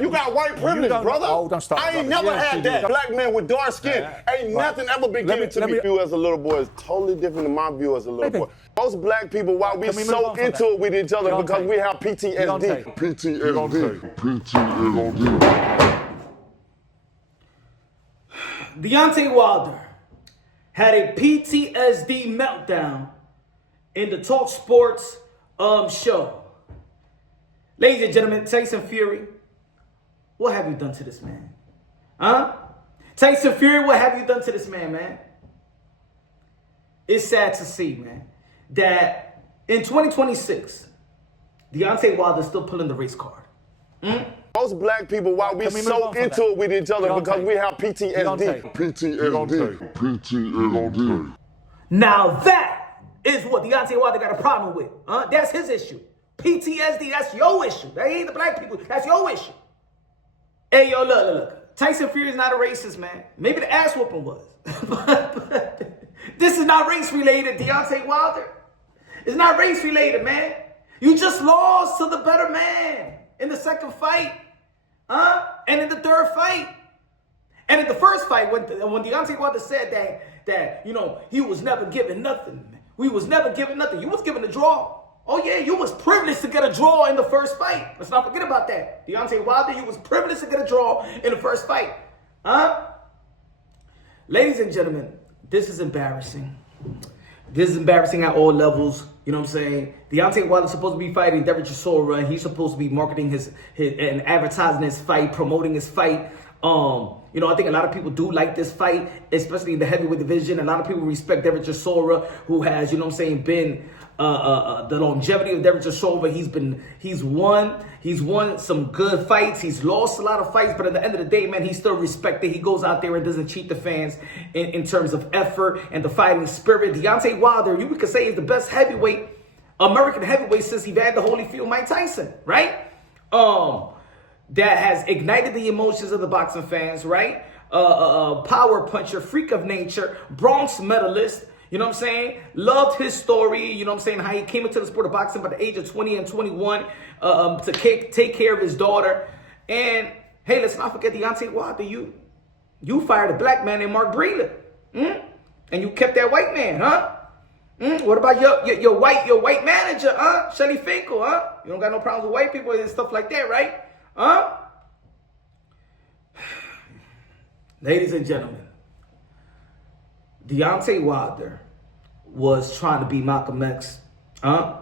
you got white privilege, brother. Oh, don't stop. I ain't never had that. Black men with dark skin. Ain't nothing ever been given to me. View as a little boy is totally different than my view as a little boy. Most black people, why we so into it with each other, because we have PTSD. PTSD. Deontay Wilder had a PTSD meltdown in the Talk Sports show. Ladies and gentlemen, Tyson Fury, what have you done to this man? Huh? Tyson Fury, what have you done to this man? It's sad to see, man, that in 2026, Deontay Wilder is still pulling the race card. Most black people, why we so into it with each other, because we have PTSD. PTSD. Now that is what Deontay Wilder got a problem with. That's his issue. PTSD, that's your issue. That ain't the black people. That's your issue. Hey, yo, look. Tyson Fury is not a racist, man. Maybe the ass whooping was. but this is not race related, Deontay Wilder. It's not race related, man. You just lost to the better man in the second fight. And in the third fight. And in the first fight, when Deontay Wilder said that he was never given nothing. We was never given nothing. You was given a draw. Oh yeah, you was privileged to get a draw in the first fight. Let's not forget about that. Deontay Wilder, you was privileged to get a draw in the first fight. Ladies and gentlemen, this is embarrassing. This is embarrassing at all levels. You know what I'm saying? Deontay Wilder's supposed to be fighting Derek Chisora, and he's supposed to be marketing his and advertising his fight, promoting his fight. I think a lot of people do like this fight, especially in the heavyweight division. A lot of people respect Derek Chisora, who has, been the longevity of Derek Chisora. He's won some good fights. He's lost a lot of fights, but at the end of the day, man, he's still respected. He goes out there and doesn't cheat the fans in terms of effort and the fighting spirit. Deontay Wilder, you could say, is the best American heavyweight since he had the Holyfield Mike Tyson, right? That has ignited the emotions of the boxing fans, right? Power puncher, freak of nature, bronze medalist. You know what I'm saying? Loved his story. You know what I'm saying? How he came into the sport of boxing by the age of 20 and 21 to take care of his daughter. And hey, let's not forget Deontay Wilder. You fired a black man named Mark Breland, and you kept that white man, huh? What about your white manager, Shelly Finkel, huh? You don't got no problems with white people and stuff like that, right? Ladies and gentlemen, Deontay Wilder was trying to be Malcolm X,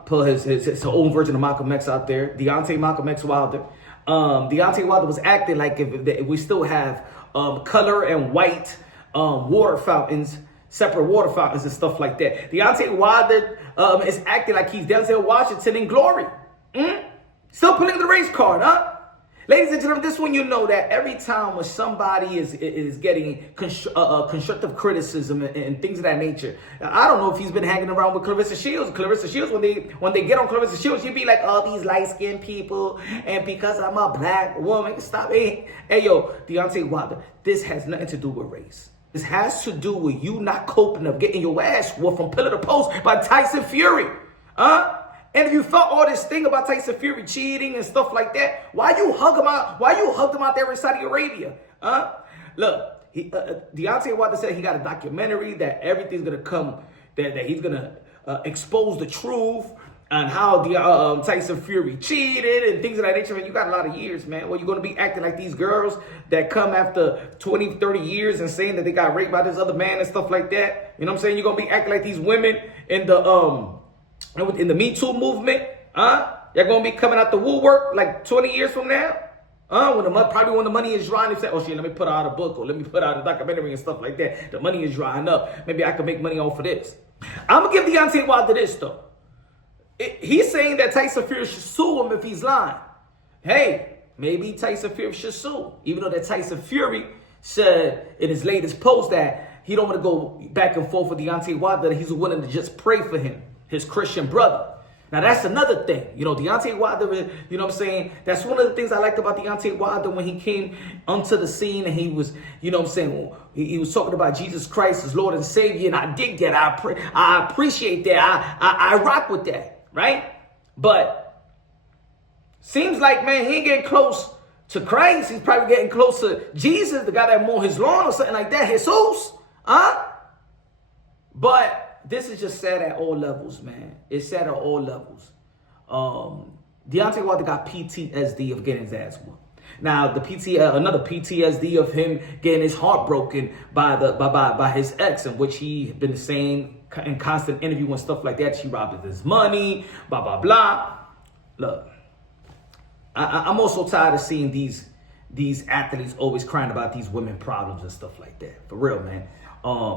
put his own version of Malcolm X out there. Malcolm X Wilder. Deontay Wilder was acting like if we still have color and white water fountains, separate water fountains and stuff like that. Deontay Wilder is acting like he's Denzel Washington in Glory. Still pulling the race card, huh? Ladies and gentlemen, this one, you know that every time when somebody is getting constructive criticism and things of that nature, I don't know if he's been hanging around with Clarissa Shields. Clarissa Shields, when they get on Clarissa Shields, you be like, oh, these light-skinned people, and because I'm a black woman, stop. Hey, yo, Deontay Wilder, this has nothing to do with race. This has to do with you not coping of getting your ass whooped from pillar to post by Tyson Fury, And if you felt all this thing about Tyson Fury cheating and stuff like that, why you hug him out? Why you hugged him out there in Saudi Arabia? Look, Deontay Wilder said he got a documentary that everything's gonna come, that he's gonna expose the truth on how Tyson Fury cheated and things of that nature. Man, you got a lot of years, man. Well, you're gonna be acting like these girls that come after 20, 30 years and saying that they got raped by this other man and stuff like that. You know what I'm saying? You're gonna be acting like these women in the Me Too movement, You're gonna be coming out the woodwork like 20 years from now, when the money is drying. They say, oh shit, let me put out a book or let me put out a documentary and stuff like that. The money is drying up. Maybe I can make money off of this. I'm gonna give Deontay Wilder this though. He's saying that Tyson Fury should sue him if he's lying. Hey, maybe Tyson Fury should sue, even though that Tyson Fury said in his latest post that he don't want to go back and forth with Deontay Wilder, that he's willing to just pray for him, his Christian brother. Now, that's another thing. Deontay Wilder, you know what I'm saying? That's one of the things I liked about Deontay Wilder when he came onto the scene and he was, you know what I'm saying, he was talking about Jesus Christ as Lord and Savior, and I dig that. I appreciate that. I rock with that, right? But seems like, man, he ain't getting close to Christ. He's probably getting close to Jesus, the guy that mowed his lawn or something like that. Jesus. But this is just sad at all levels, man. It's sad at all levels. Deontay Wilder got PTSD of getting his ass whooped. Now, another PTSD of him getting his heart broken by his ex, in which he had been saying in constant interview and stuff like that. She robbed of his money, blah, blah, blah. Look, I'm also tired of seeing these athletes always crying about these women problems and stuff like that. For real, man.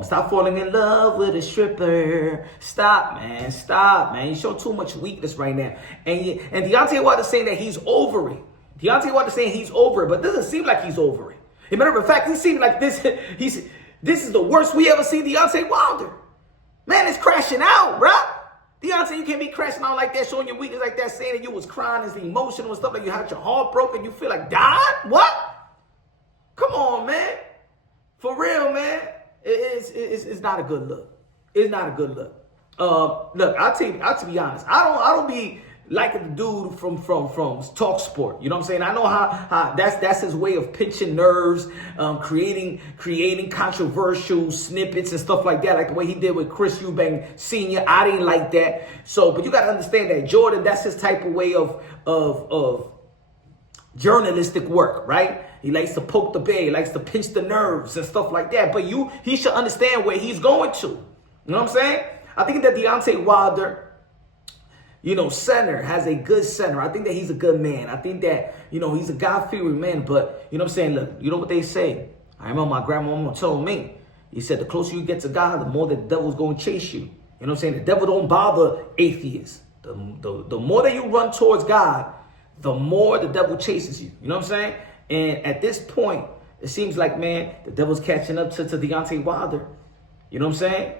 Stop falling in love with a stripper. Stop, man. Stop, man. You show too much weakness right now. And Deontay Wilder saying that he's over it. Deontay Wilder saying he's over it, but it doesn't seem like he's over it. As a matter of fact, he seems like this is the worst we ever see Deontay Wilder. Man, it's crashing out, bruh. Deontay, you can't be crashing out like that, showing your weakness like that, saying that you was crying, is emotional and stuff, like you had your heart broken, you feel like God? What? Come on, man. For real, man. It's not a good look. It's not a good look. Look, I'll be honest. I don't be liking the dude from Talk Sport. You know what I'm saying? I know how that's his way of pinching nerves, creating controversial snippets and stuff like that, like the way he did with Chris Eubank Sr. I didn't like that. So, but you gotta understand that Jordan, that's his type of way of journalistic work, right? He likes to poke the bear, he likes to pinch the nerves and stuff like that. But he should understand where he's going to. You know what I'm saying? I think that Deontay Wilder, center, has a good center. I think that he's a good man. I think that, he's a God-fearing man. But, you know what I'm saying? Look, you know what they say? I remember my grandmama told me. He said, the closer you get to God, the more the devil's going to chase you. You know what I'm saying? The devil don't bother atheists. The more that you run towards God, the more the devil chases you. You know what I'm saying? And at this point, it seems like, man, the devil's catching up to Deontay Wilder. You know what I'm saying?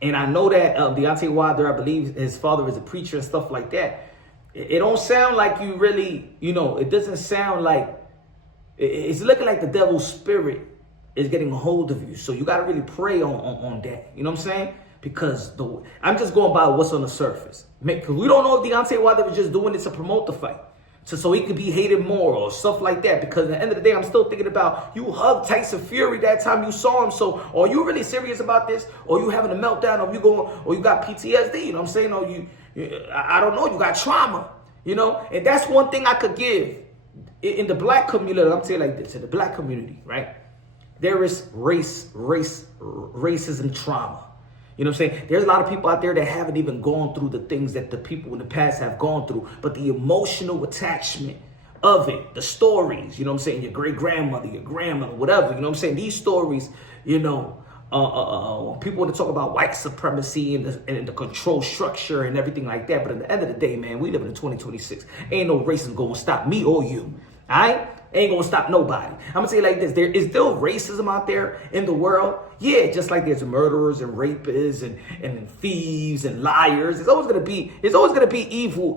And I know that Deontay Wilder, I believe his father is a preacher and stuff like that. It don't sound like you really, it doesn't sound like, it's looking like the devil's spirit is getting a hold of you. So you got to really pray on that. You know what I'm saying? Because I'm just going by what's on the surface. Because we don't know if Deontay Wilder was just doing it to promote the fight. So he could be hated more or stuff like that. Because at the end of the day, I'm still thinking about, you hugged Tyson Fury that time you saw him. So are you really serious about this? Or you having a meltdown? Or you got PTSD? You know what I'm saying? Or I don't know. You got trauma. And that's one thing I could give. In the black community, I'm saying like this. In the black community, right? There is racism trauma. You know what I'm saying? There's a lot of people out there that haven't even gone through the things that the people in the past have gone through. But the emotional attachment of it, the stories, you know what I'm saying? Your great-grandmother, your grandmother, whatever, you know what I'm saying? These stories, people want to talk about white supremacy and the control structure and everything like that. But at the end of the day, man, we live in 2026. Ain't no racism going to stop me or you. All right? Ain't gonna stop nobody. I'm gonna say it like this. There is still racism out there in the world. Yeah, just like there's murderers and rapists and thieves and liars. It's always gonna be evil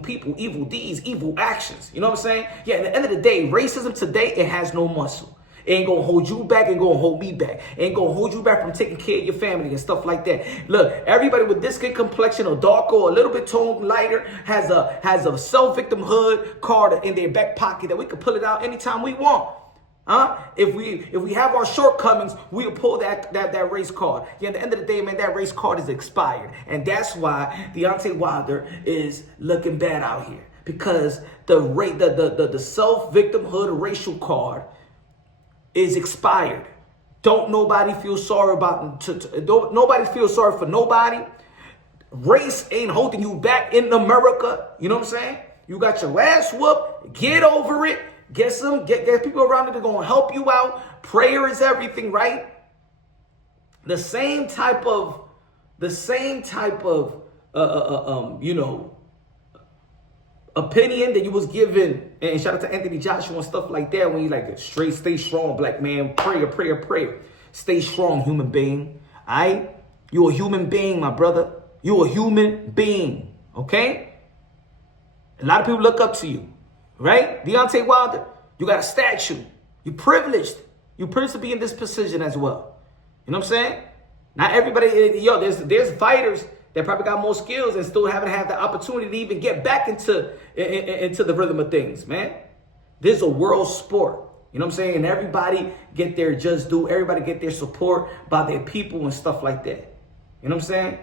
people, evil deeds, evil actions. You know what I'm saying? Yeah, at the end of the day, racism today, it has no muscle. It ain't gonna hold you back, ain't gonna hold me back. It ain't gonna hold you back from taking care of your family and stuff like that. Look, everybody with this skin complexion or darker or a little bit toned lighter has a self-victimhood card in their back pocket that we can pull it out anytime we want. If we have our shortcomings, we'll pull that race card. Yeah, at the end of the day, man, that race card is expired. And that's why Deontay Wilder is looking bad out here. Because the self-victimhood racial card is expired. Don't nobody feel sorry nobody feel sorry for nobody. Race ain't holding you back in America. You know what I'm saying? You got your ass whooped. Get over it. Get people around you that are gonna help you out. Prayer is everything, right? The same type of opinion that you was given, and shout out to Anthony Joshua and stuff like that, when you like stay strong, black man, prayer. Stay strong, human being. All right? You're a human being, my brother. You're a human being. Okay? A lot of people look up to you. Right? Deontay Wilder, you got a statue. You're privileged. You're privileged to be in this position as well. You know what I'm saying? Not everybody, there's fighters that probably got more skills and still haven't had the opportunity to even get back into the rhythm of things, man. This is a world sport. You know what I'm saying? And everybody get their just due. Everybody get their support by their people and stuff like that. You know what I'm saying?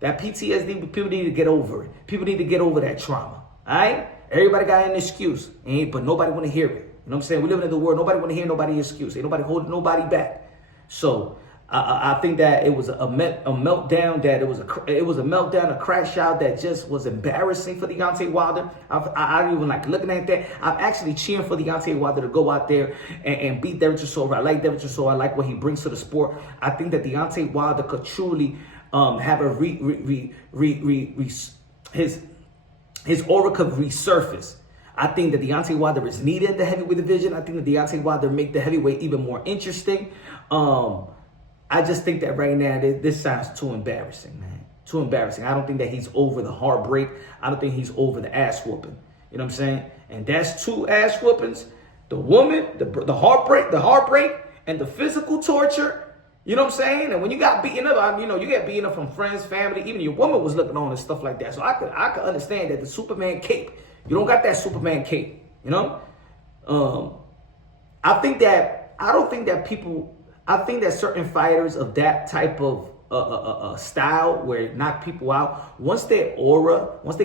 That PTSD, people need to get over it. People need to get over that trauma. All right? Everybody got an excuse, but nobody want to hear it. You know what I'm saying? We live in the world. Nobody want to hear nobody's excuse. Ain't nobody holding nobody back. So I think that it was a meltdown. That it was a meltdown, a crash out that just was embarrassing for Deontay Wilder. I don't even like looking at that. I'm actually cheering for Deontay Wilder to go out there and beat Derek Chisora. I like Derek Chisora. I like what he brings to the sport. I think that Deontay Wilder could truly have a his aura could resurface. I think that Deontay Wilder is needed in the heavyweight division. I think that Deontay Wilder make the heavyweight even more interesting. I just think that right now, this sounds too embarrassing, man. Too embarrassing. I don't think that he's over the heartbreak. I don't think he's over the ass whooping. You know what I'm saying? And that's 2 ass whoopings. The woman, the heartbreak, and the physical torture. You know what I'm saying? And when you got beaten up, you get beaten up from friends, family, even your woman was looking on and stuff like that. So I could understand that the Superman cape, you don't got that Superman cape, you know? I think that certain fighters of that type of style where it knock people out, once they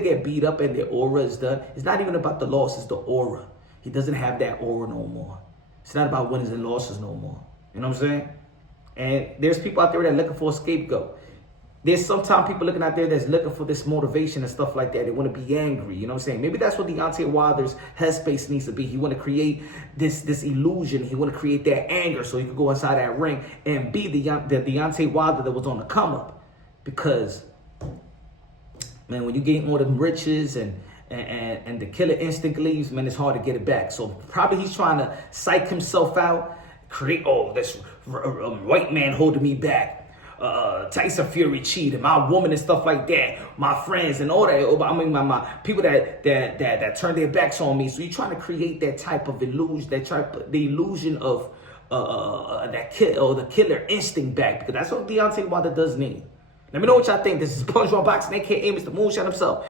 get beat up and their aura is done, it's not even about the loss, it's the aura. He doesn't have that aura no more. It's not about winners and losses no more. You know what I'm saying? And there's people out there that are looking for a scapegoat. There's sometimes people looking out there that's looking for this motivation and stuff like that. They want to be angry. You know what I'm saying? Maybe that's what Deontay Wilder's headspace needs to be. He want to create this illusion. He want to create that anger so he can go inside that ring and be the Deontay Wilder that was on the come up. Because, man, when you get all them riches and the killer instinct leaves, man, it's hard to get it back. So probably he's trying to psych himself out, create, this white man holding me back. Tyson Fury cheated, my woman and stuff like that, my friends and all that. I mean, my people that turn their backs on me. So you're trying to create that type of illusion, the illusion of the killer instinct back, because that's what Deontay Wilder does need. Let me know what y'all think. This is Punch Boxing, aka Mr. Moonshine himself.